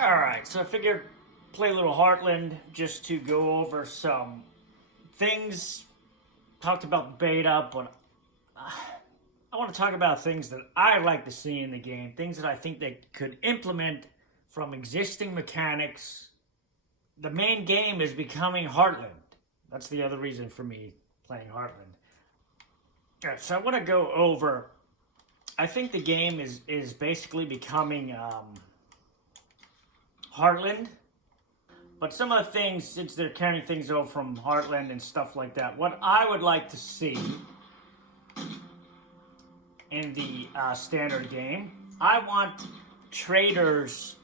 Alright, so I figured play a little Heartland just to go over some things. Talked about the beta, but I want to talk about things that I like to see in the game. Things that I think they could implement from existing mechanics. The main game is becoming Heartland. That's the other reason for me playing Heartland. Alright, so I want to go over... I think the game is basically becoming... Heartland, but some of the things, since they're carrying things over from Heartland and stuff like that, what I would like to see in the standard game, I want traders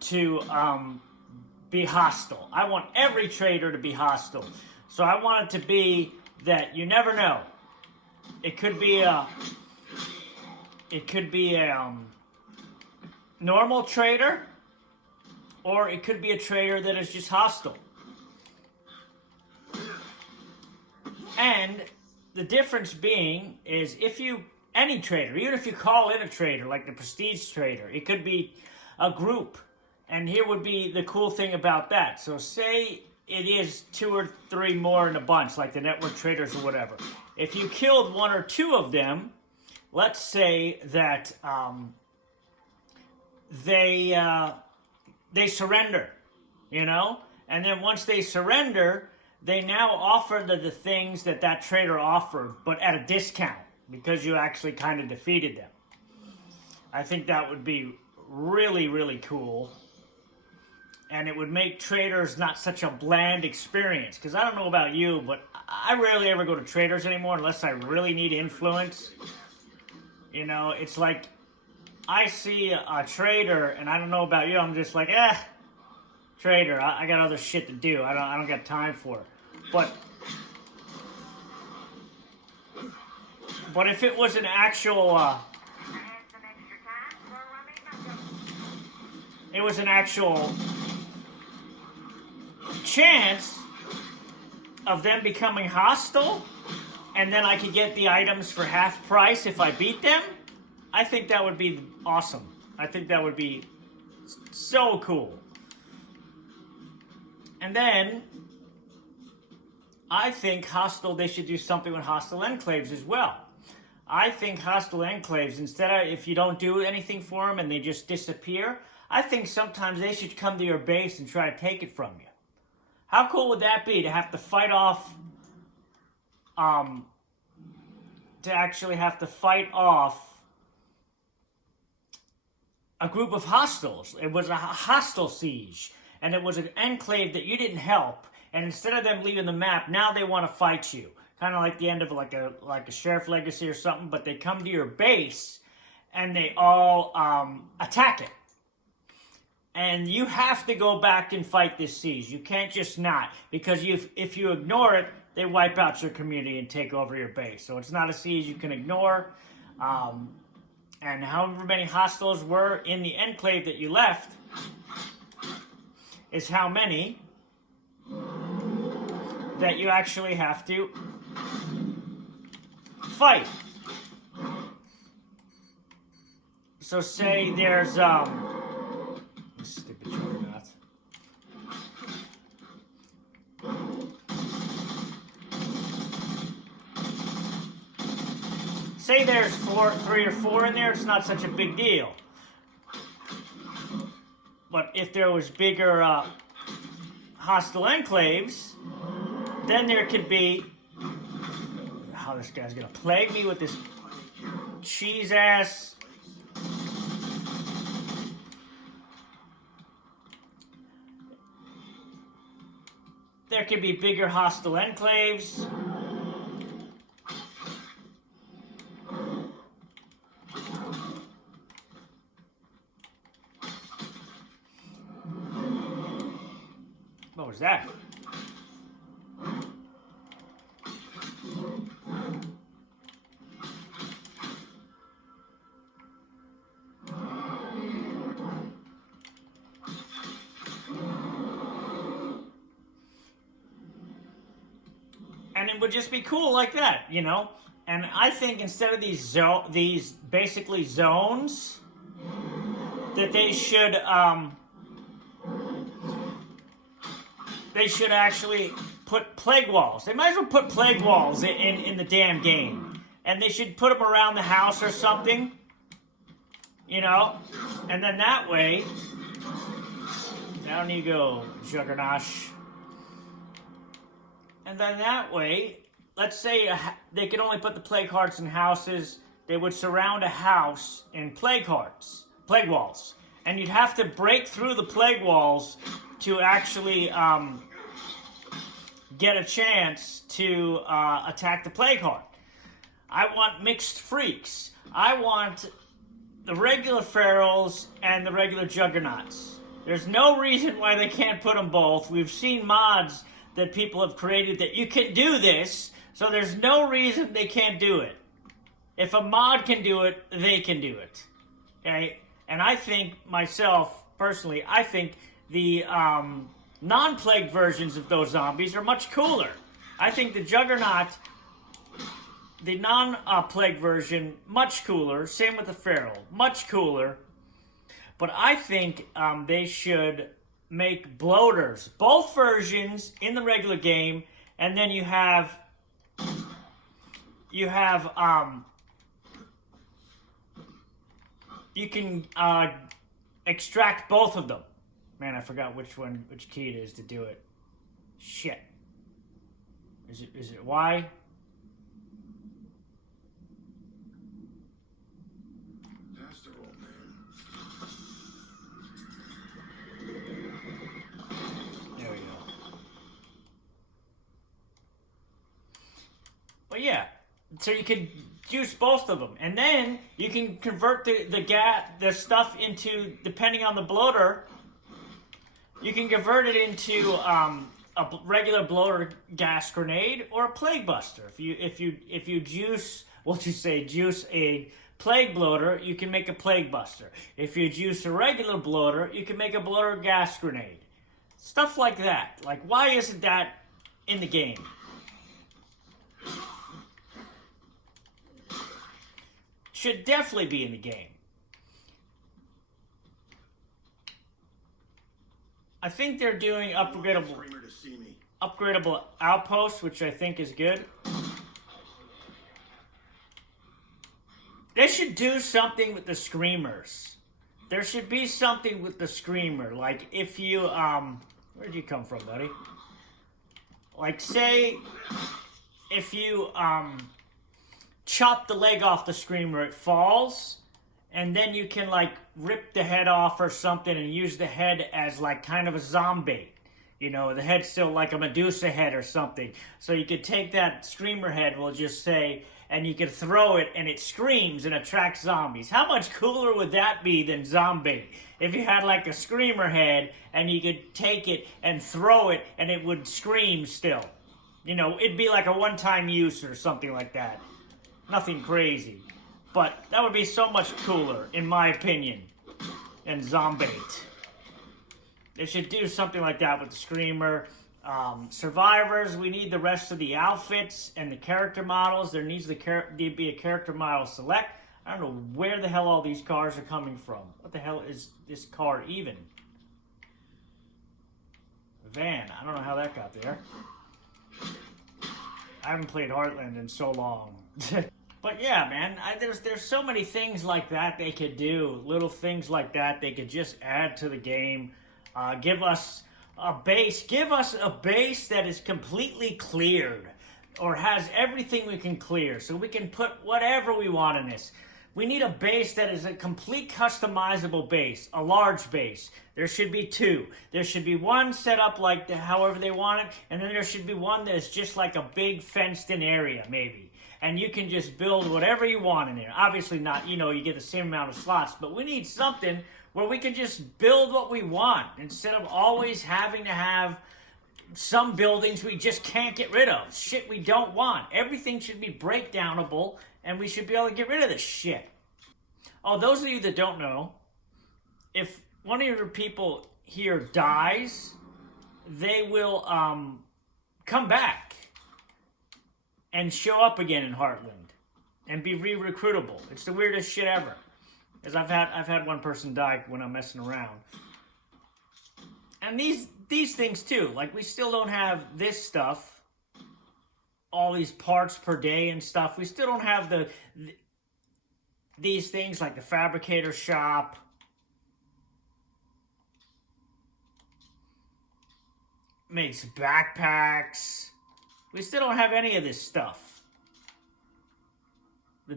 to be hostile. I want every trader to be hostile. So I want it to be that you never know. It could be a normal trader, or it could be a trader that is just hostile. And the difference being is any trader, even if you call in a trader, like the prestige trader, it could be a group. And here would be the cool thing about that. So say it is 2 or 3 more in a bunch, like the network traders or whatever. If you killed 1 or 2 of them, let's say that they surrender, you know? And then once they surrender, they now offer the things that trader offered, but at a discount, because you actually kind of defeated them. I think that would be really, really cool. And it would make traders not such a bland experience. Because I don't know about you, but I rarely ever go to traders anymore unless I really need influence. You know, it's like... I see a trader, and I don't know about you, I'm just like, trader, I got other shit to do. I don't got time for it. But if it was an actual, it was an actual chance of them becoming hostile, and then I could get the items for half price if I beat them, I think that would be awesome. I think that would be so cool. And then, I think they should do something with hostile enclaves as well. I think hostile enclaves, instead of if you don't do anything for them and they just disappear, I think sometimes they should come to your base and try to take it from you. How cool would that be to have to fight off, a group of hostiles. It was a hostile siege, and it was an enclave that you didn't help, and instead of them leaving the map, now they want to fight you. Kind of like the end of like a sheriff legacy or something, but they come to your base, and they all attack it. And you have to go back and fight this siege. You can't just not, because if you ignore it, they wipe out your community and take over your base. So it's not a siege you can ignore. And however many hostiles were in the enclave that you left is how many that you actually have to fight. So say there's stupid juggernaut. Say there's 3 or 4 in there, it's not such a big deal. But if there was bigger hostile enclaves, then there could be... Oh, this guy's gonna plague me with this cheese ass. There could be bigger hostile enclaves. What was that? And it would just be cool like that, you know? And I think instead of these basically zones, that they should actually put plague walls. They might as well put plague walls in the damn game. And they should put them around the house or something. You know? And then that way... Down you go, Juggernaut. And then that way, let's say they could only put the plague hearts in houses. They would surround a house in plague walls. And you'd have to break through the plague walls to actually get a chance to attack the plague heart. I want mixed freaks. I want the regular ferals and the regular juggernauts. There's no reason why they can't put them both. We've seen mods that people have created that you can do this, so there's no reason they can't do it. If a mod can do it, they can do it. Okay? And I think, myself, personally, I think the non-plague versions of those zombies are much cooler. I think the Juggernaut, the non-plague version, much cooler. Same with the Feral, much cooler. But I think they should make bloaters, both versions in the regular game, and then you can extract both of them. Man, I forgot which key it is to do it. Shit. Is it Y? There we go. But yeah, so you can use both of them, and then you can convert the stuff into, depending on the bloater, you can convert it into a regular bloater gas grenade or a plague buster. If you juice, what you say, juice a plague bloater, you can make a plague buster. If you juice a regular bloater, you can make a bloater gas grenade. Stuff like that. Like, why isn't that in the game? Should definitely be in the game. I think they're doing upgradable outposts, which I think is good. They should do something with the screamers. There should be something with the screamer. Like, if you, where'd you come from, buddy? Like, say, if you, chop the leg off the screamer, it falls, and then you can, like, rip the head off or something and use the head as, like, kind of a zombie. You know, the head's still like a Medusa head or something. So you could take that screamer head, we'll just say, and you could throw it, and it screams and attracts zombies. How much cooler would that be than zombie? If you had, like, a screamer head, and you could take it and throw it, and it would scream still. You know, it'd be like a one-time use or something like that. Nothing crazy. But that would be so much cooler, in my opinion, than Zombate. They should do something like that with the Screamer. Survivors, we need the rest of the outfits and the character models. There needs to be a character model select. I don't know where the hell all these cars are coming from. What the hell is this car even? Van, I don't know how that got there. I haven't played Heartland in so long. But yeah, man, there's so many things like that they could do. Little things like that they could just add to the game. Give us a base. Give us a base that is completely cleared or has everything we can clear so we can put whatever we want in this. We need a base that is a complete customizable base, a large base. There should be two. There should be one set up like however they want it, and then there should be one that is just like a big fenced-in area, maybe. And you can just build whatever you want in there. Obviously not, you get the same amount of slots, but we need something where we can just build what we want instead of always having to have some buildings we just can't get rid of. Shit we don't want. Everything should be breakdownable, and we should be able to get rid of this shit. Oh, those of you that don't know, if one of your people here dies, they will come back and show up again in Heartland and be re-recruitable. It's the weirdest shit ever. Because I've had one person die when I'm messing around. And these things too, like we still don't have this stuff, all these parts per day and stuff. We still don't have these things like the fabricator shop. Makes backpacks. We still don't have any of this stuff. The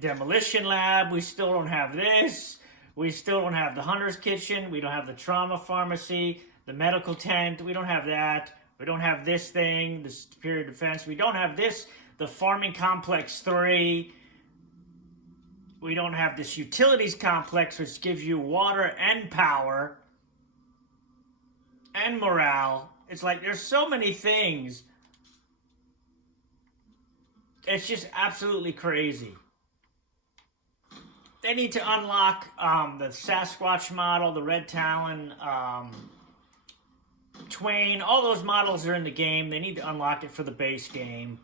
demolition lab, we still don't have this. We still don't have the hunter's kitchen. We don't have the trauma pharmacy, the medical tent. We don't have that. We don't have this thing, the superior defense. We don't have this, the farming complex 3. We don't have this utilities complex, which gives you water and power and morale. It's like there's so many things. It's just absolutely crazy. They need to unlock the Sasquatch model, the Red Talon, Twain. All those models are in the game. They need to unlock it for the base game.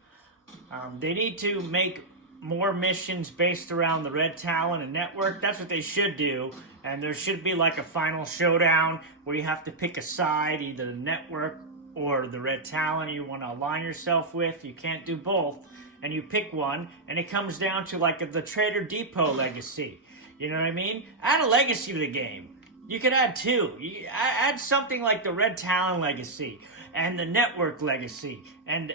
They need to make more missions based around the Red Talon and Network. That's what they should do. And there should be like a final showdown where you have to pick a side, either the Network or the Red Talon you want to align yourself with. You can't do both. And you pick one, and it comes down to like the Trader Depot legacy. You know what I mean? Add a legacy to the game. You could add 2. You add something like the Red Talon legacy and the Network legacy. And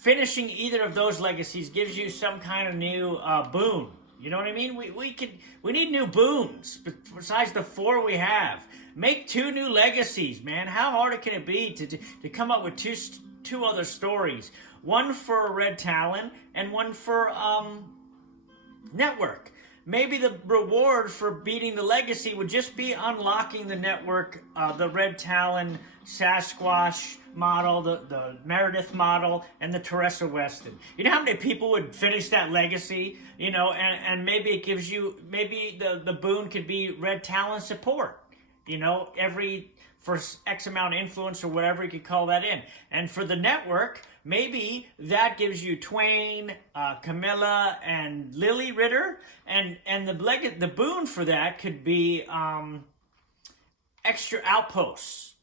finishing either of those legacies gives you some kind of new boon. You know what I mean? We need new boons besides the 4 we have. Make 2 new legacies, man. How hard can it be to come up with two other stories? One for Red Talon and one for Network. Maybe the reward for beating the legacy would just be unlocking the Network, the Red Talon, Sasquatch model, the Meredith model, and the Teresa Weston. You know how many people would finish that legacy? You know, and maybe it gives you, maybe the boon could be Red Talon support. You know, for X amount of influence or whatever you could call that in. And for the Network, maybe that gives you Twain, Camilla, and Lily Ritter. And the boon for that could be extra outposts.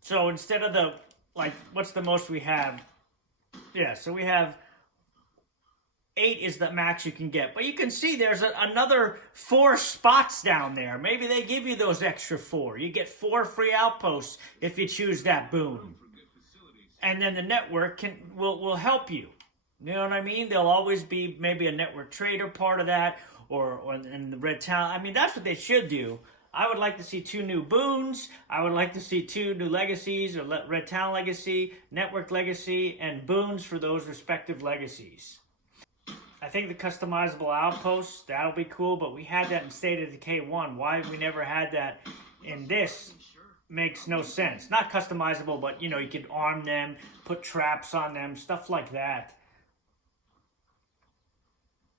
So instead of the, like, what's the most we have? Yeah, so we have 8 is the max you can get. But you can see there's another 4 spots down there. Maybe they give you those extra 4. You get 4 free outposts if you choose that boon. And then the Network will help you. You know what I mean? There'll always be maybe a Network trader part of that, or in the Red Talon. I mean, that's what they should do. I would like to see 2 new boons. I would like to see 2 new legacies, or Red Talon legacy, Network legacy, and boons for those respective legacies. I think the customizable outposts, that'll be cool, but we had that in State of Decay 1. Why we never had that in this makes no sense. Not customizable, but, you know, you could arm them, put traps on them, stuff like that.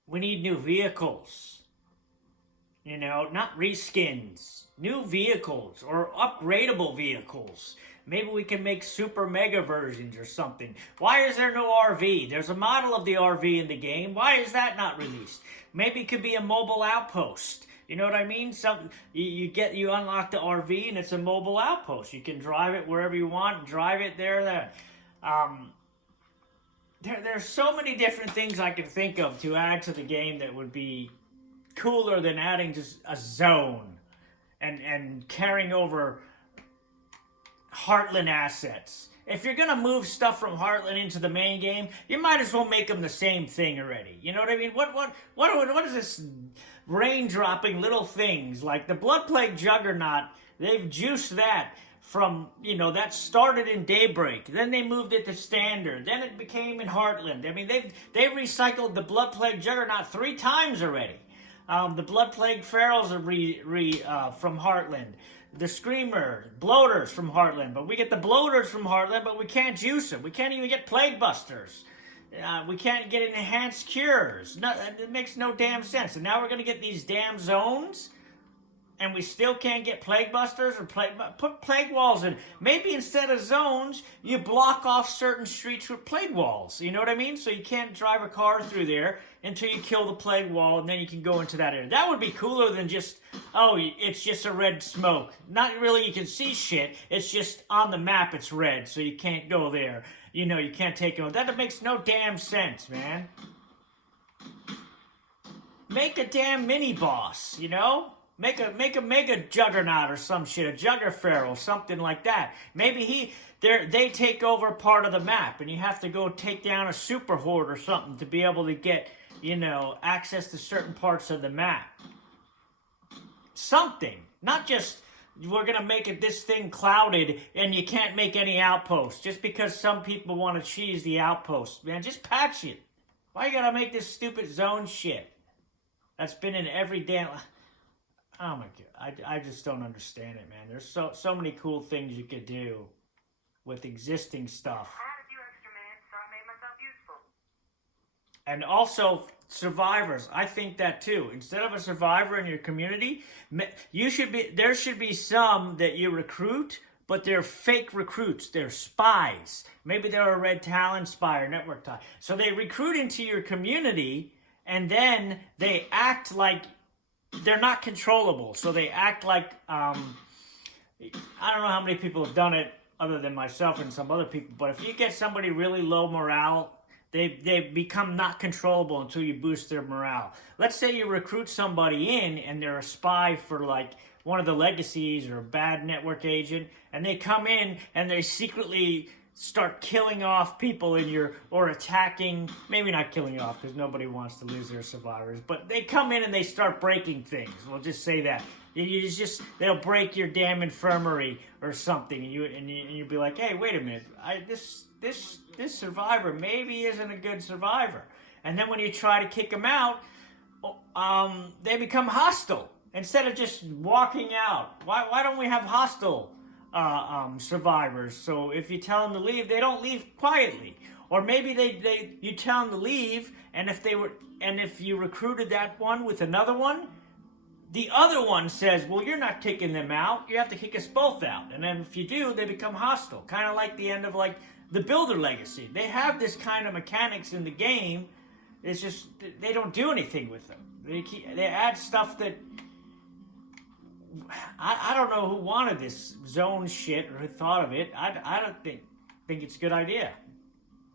We need new vehicles. You know, not reskins. New vehicles or upgradable vehicles. Maybe we can make super mega versions or something. Why is there no RV? There's a model of the RV in the game. Why is that not released? Maybe it could be a mobile outpost. You know what I mean? You unlock the RV and it's a mobile outpost. You can drive it wherever you want, drive it there. There's so many different things I can think of to add to the game that would be cooler than adding just a zone and carrying over Heartland assets. If you're gonna move stuff from Heartland into the main game, you might as well make them the same thing already. You know what I mean? What is this rain-dropping little things like the Blood Plague Juggernaut? They've juiced that from, you know, that started in Daybreak. Then they moved it to Standard. Then it became in Heartland. I mean, they've recycled the Blood Plague Juggernaut 3 times already. The Blood Plague Pharaohs are from Heartland. The Screamer, Bloaters from Heartland. But we get the Bloaters from Heartland, but we can't juice them. We can't even get Plague Busters. We can't get enhanced cures. No, it makes no damn sense. And now we're going to get these damn zones. and we still can't get plague busters or put plague walls in. Maybe instead of zones, you block off certain streets with plague walls. You know what I mean? So you can't drive a car through there until you kill the plague wall, and then you can go into that area. That would be cooler than just, oh, it's just a red smoke. Not really, you can see shit. It's just on the map it's red, so you can't go there. You know, you can't take it. That makes no damn sense, man. Make a damn mini boss, you know? Make a mega juggernaut or some shit, a jugger pharaoh, something like that. Maybe they take over part of the map, and you have to go take down a super horde or something to be able to get, you know, access to certain parts of the map. Something, not just we're gonna make it this thing clouded and you can't make any outposts just because some people want to cheese the outposts. Man, just patch it. Why you gotta make this stupid zone shit? That's been in every damn... Oh my god, I just don't understand it, man. There's so many cool things you could do with existing stuff. I had a few extra minutes, so I made myself useful. And also, survivors. I think that too. Instead of a survivor in your community, there should be some that you recruit, but they're fake recruits. They're spies. Maybe they're a Red Talon spy or network tie. So they recruit into your community, and then they act like they're not controllable. So they act like, I don't know how many people have done it other than myself and some other people, but if you get somebody really low morale, they become not controllable until you boost their morale. Let's say you recruit somebody in and they're a spy for like one of the legacies or a bad network agent, and they come in and they secretly start killing off people in your, or attacking, maybe not killing off because nobody wants to lose their survivors, but they come in and they start breaking things. We'll just say that. They'll break your damn infirmary or something, and you'll be like, hey, wait a minute, this survivor maybe isn't a good survivor. And then when you try to kick them out, they become hostile instead of just walking out. Why don't we have hostile survivors? So if you tell them to leave, they don't leave quietly. Or maybe you tell them to leave, and if you recruited that one with another one, the other one says, well, you're not kicking them out. You have to kick us both out. And then if you do, they become hostile. Kind of like the end of like the Builder Legacy. They have this kind of mechanics in the game. It's just, they don't do anything with them. They add stuff that, I don't know who wanted this zone shit or who thought of it. I don't think it's a good idea.